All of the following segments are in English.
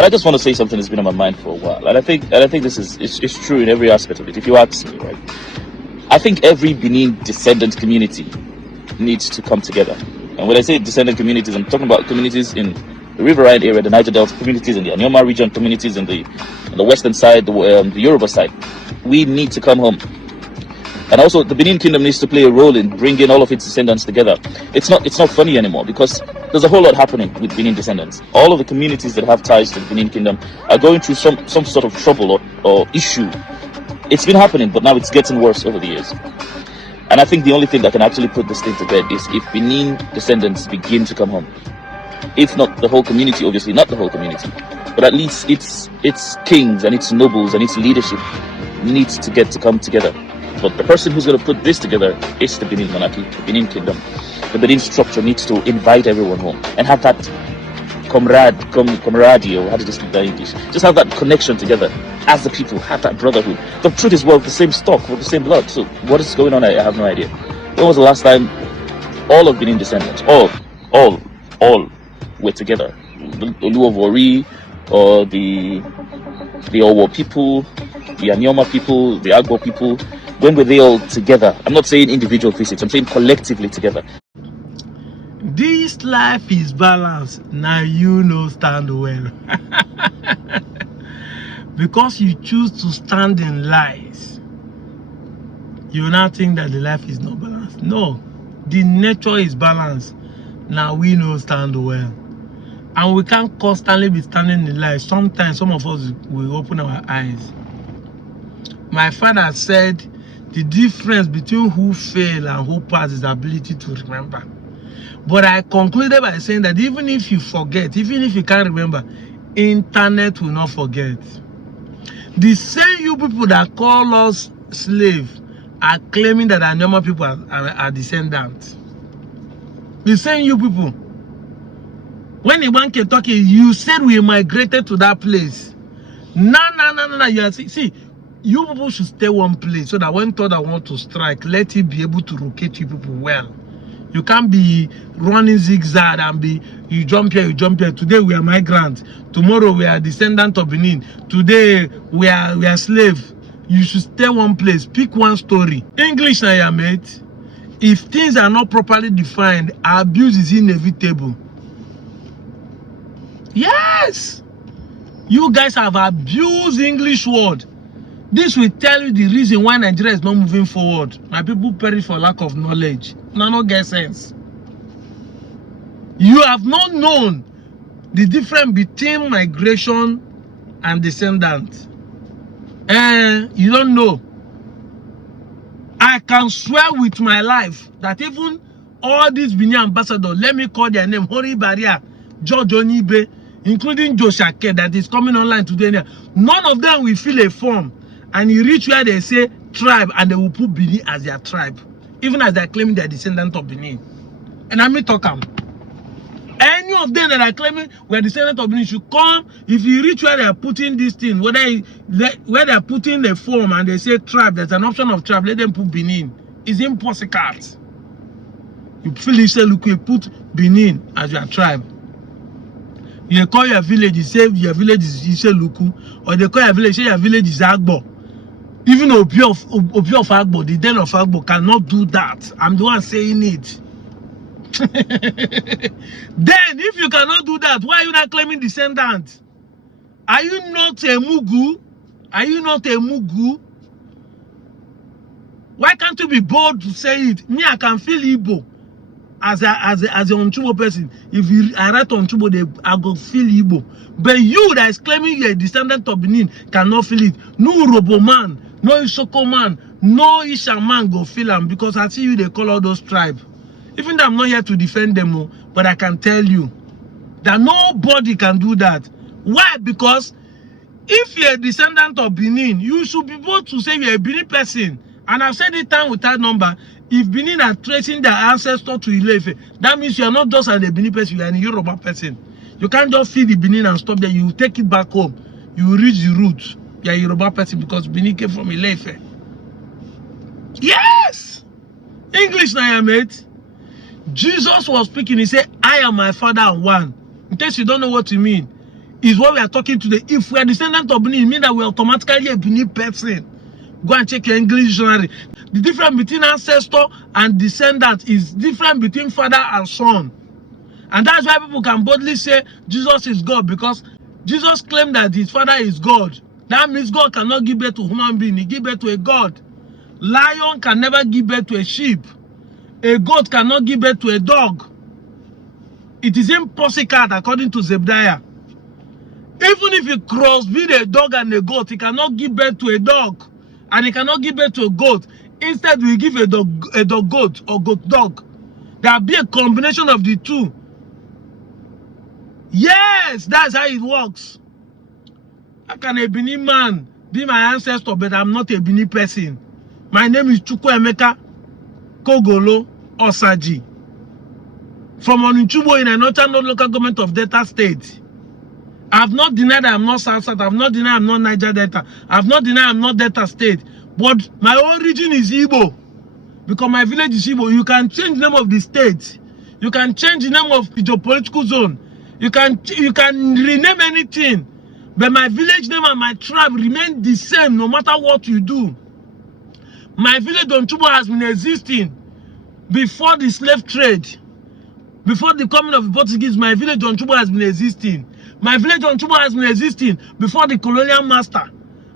And I just want to say something that's been on my mind for a while. And I think this is it's true in every aspect of it. If you ask me, right? I think every Benin descendant community needs to come together. And when I say descendant communities, I'm talking about communities in the Riverine area, the Niger Delta communities, in the Anioma region communities, in the western side, the Yoruba side. We need to come home. And also, the Benin Kingdom needs to play a role in bringing all of its descendants together. It's not funny anymore, because there's a whole lot happening with Benin descendants. All of the communities that have ties to the Benin Kingdom are going through some sort of trouble or issue. It's been happening, but now it's getting worse over the years. And I think the only thing that can actually put this thing to bed is if Benin descendants begin to come home. If not the whole community, obviously not the whole community, but at least its kings and its nobles and its leadership needs to come together. But the person who's going to put this together is the Benin monarchy, the Benin kingdom. The Benin structure needs to invite everyone home and have that camaraderie, or how do you speak that in English? Just have that connection together as the people, have that brotherhood. The truth is, we're of the same stock, we're the same blood. So what is going on? I have no idea. When was the last time all of Benin descendants, all were together? The Oluwavori, or the Owo people, the Anioma people, the Igbo people. When were they all together? I'm not saying individual visits, I'm saying collectively together. This life is balanced. Now you know stand well. Because you choose to stand in lies, you now think that the life is not balanced. No, the nature is balanced. Now we know stand well. And we can't constantly be standing in lies. Sometimes some of us will open our eyes. My father said the difference between who fail and who pass is the ability to remember. But I concluded by saying that even if you forget, even if you can't remember, internet will not forget. The same you people that call us slaves are claiming that our normal people are descendants. The same you people. When you want Kentucky, you said we migrated to that place. No. You are, see, you people should stay one place so that when thought I want to strike, let it be able to locate you people well. You can't be running zigzag and be you jump here, you jump here. Today we are migrants. Tomorrow we are descendant of Benin. Today we are slave. You should stay one place. Pick one story. English na ya mate. If things are not properly defined, abuse is inevitable. Yes, you guys have abused English word. This will tell you the reason why Nigeria is not moving forward. My people perish for lack of knowledge. No get sense. You have not known the difference between migration and descendant. And you don't know. I can swear with my life that even all these Benin ambassadors, let me call their name, Hori Baria, George Onibe, including Joshake that is coming online today. None of them will fill a form and you reach where they say tribe and they will put Benin as their tribe, even as they're claiming they're descendant of Benin. And I may talk them. Any of them that are claiming we're descendant of Benin should come. If you reach where they're putting this thing, where they're putting the form and they say tribe, there's an option of tribe, let them put Benin. It's impossible. You feel say look, you put Benin as your tribe. You call your village, you say your village is Luku, or they call your village, say your village is Agbo. Even Obi of Agbo, the den of Agbo cannot do that. I'm the one saying it. Then, if you cannot do that, why are you not claiming descendant? Are you not a Mugu? Are you not a Mugu? Why can't you be bold to say it? Me, I can feel Igbo as a Onchubo person. If I write Onchubo, I go feel Igbo. But you that is claiming you're a descendant of Benin cannot feel it. No Robo man, no Isoko man, no Isha man go feel them, because I see you they call all those tribes. Even though I'm not here to defend them, but I can tell you that nobody can do that. Why? Because if you're a descendant of Benin, you should be able to say you're a Benin person. And I've said it time without number. If Benin are tracing their ancestor to Ilefe, that means you are not just a Benin person, you are a Yoruba person. You can't just feed the Benin and stop there. You take it back home. You reach the root. You are a Yoruba person because Benin came from Ilefe. Yes! English na mate. Jesus was speaking. He said, I am my father and one. In case you don't know what you mean, is what we are talking today. If we are descendant of Benin, it means that we are automatically a Benin person. Go and check your English dictionary. The difference between ancestor and descendant is different between father and son. And that's why people can boldly say Jesus is God, because Jesus claimed that his father is God. That means God cannot give birth to a human being. He gives birth to a God. Lion can never give birth to a sheep. A goat cannot give birth to a dog. It is impossible according to Zebediah. Even if he crossbreed a dog and a goat, he cannot give birth to a dog. And he cannot give birth to a goat. Instead, we give a dog goat or goat dog. There will be a combination of the two. Yes, that's how it works. How can a Benin man be my ancestor, but I'm not a Benin person? My name is Chukwuemeka Kogolo Osaji. From Onitshubo in a northern local government of Delta State. I have not denied that I'm not South South. I have not denied I'm not Niger Delta. I have not denied I'm not Delta State. But my origin is Igbo. Because my village is Igbo. You can change the name of the state. You can change the name of the geopolitical zone. You can rename anything. But my village name and my tribe remain the same no matter what you do. My village Onitshubo has been existing before the slave trade. Before the coming of the Portuguese, my village Onitshubo has been existing. My village Onitshubo has been existing before the colonial master.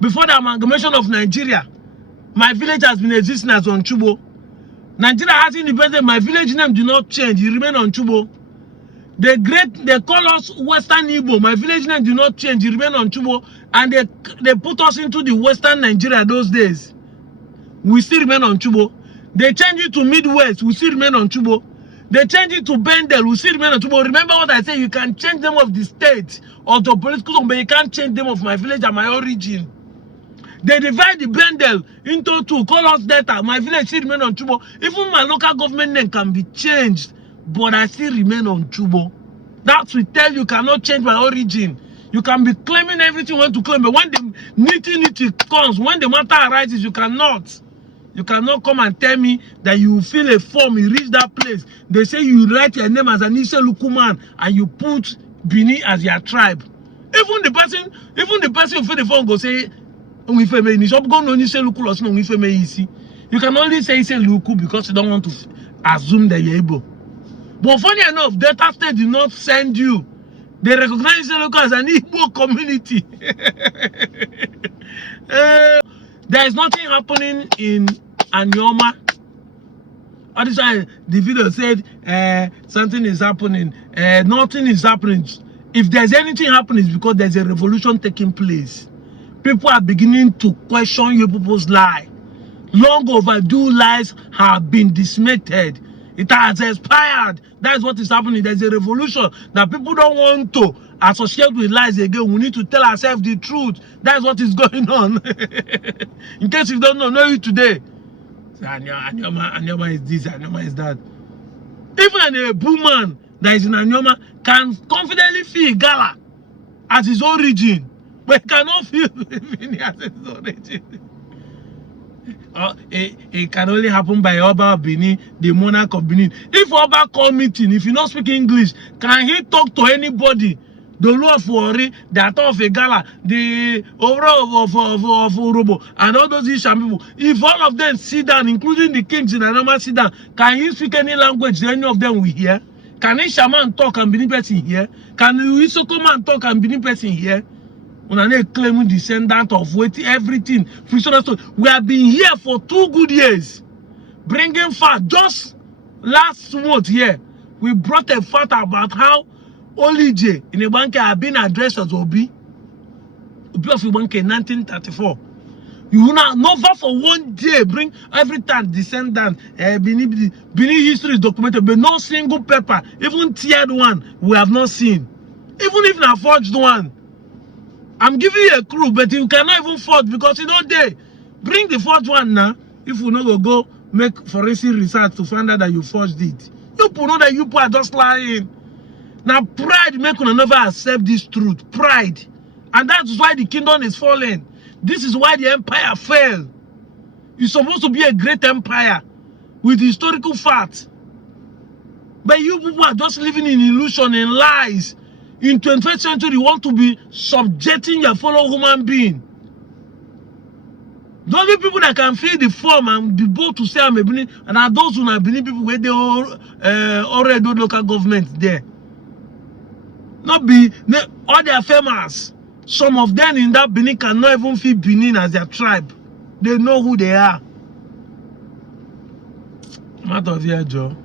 Before the amalgamation of Nigeria. My village has been existing as Onitshubo. Nigeria has independence. My village name did not change. It remained Onitshubo. They call us Western Igbo. My village name did not change. It remained Onitshubo. And they put us into the Western Nigeria those days. We still remain Onitshubo. They changed it to Midwest. We still remain Onitshubo. They change it to Bendel, we still remain Onitshubo. Remember what I said, you can change them of the state or the political zone, but you can't change them of my village and my origin. They divide the Bendel into two, call us Delta. My village still remain Onitshubo. Even my local government name can be changed, but I still remain Onitshubo. That will tell you cannot change my origin. You can be claiming everything you want to claim, but when the nitty comes, when the matter arises, you cannot. You cannot come and tell me that you fill a form, you reach that place. They say you write your name as an Iseluku man and you put Bini as your tribe. Even the person who fill the form go say, you can only say Iseluku because you don't want to assume that you're Igbo. But funny enough, Delta State did not send you. They recognize Iseluku as an Igbo community. There is nothing happening in Anioma. All this time, the video said something is happening. Nothing is happening. If there's anything happening, it's because there's a revolution taking place. People are beginning to question you people's lie. Long overdue lies have been dismantled. It has expired. That's what is happening. There's a revolution that people don't want to associate with lies again. We need to tell ourselves the truth. That's what is going on. In case you don't know it today. Anioma is this, Anioma is that. Even a woman that is in Anioma can confidently feel Gala as his origin, but he cannot feel Bini as his origin. It can only happen by Oba Benin, the monarch of Benin. If Oba call meeting, if you not speak English, can he talk to anybody? The law of Wari, the author of Egala, the overall of Urobo, and all those Ishan people. If all of them sit down, including the kings in Anioma sit down, can you speak any language that any of them will hear? Can a man talk and Benin person hear? Can Isoko man talk and Benin person hear? We are not claiming descendant of waiting everything. We have been here for 2 good years, bringing fact. Just last month here, we brought a fact about how Olije in a bank have been addressed as Obi of Ibanke in 1934. You will not never for 1 day bring every time descendant Benin history is documented, but no single paper, even tiered one, we have not seen. Even if not forged one. I'm giving you a clue, but you cannot even forge because you know they bring the forged one now. If you not go make forensic research to find out that you forged it, you know that you are just lying. Now pride make you never accept this truth. Pride, and that's why the kingdom is falling. This is why the empire fell. It's supposed to be a great empire with historical facts, but you people are just living in illusion and lies. In 21st century, you want to be subjecting your fellow human being. The only people that can fill the form and be bold to say I'm a Benin, and are those who are Benin people where they already do local government there. Not be all their famous. Some of them in that Benin cannot even feel Benin as their tribe. They know who they are. I'm out of here, Joe.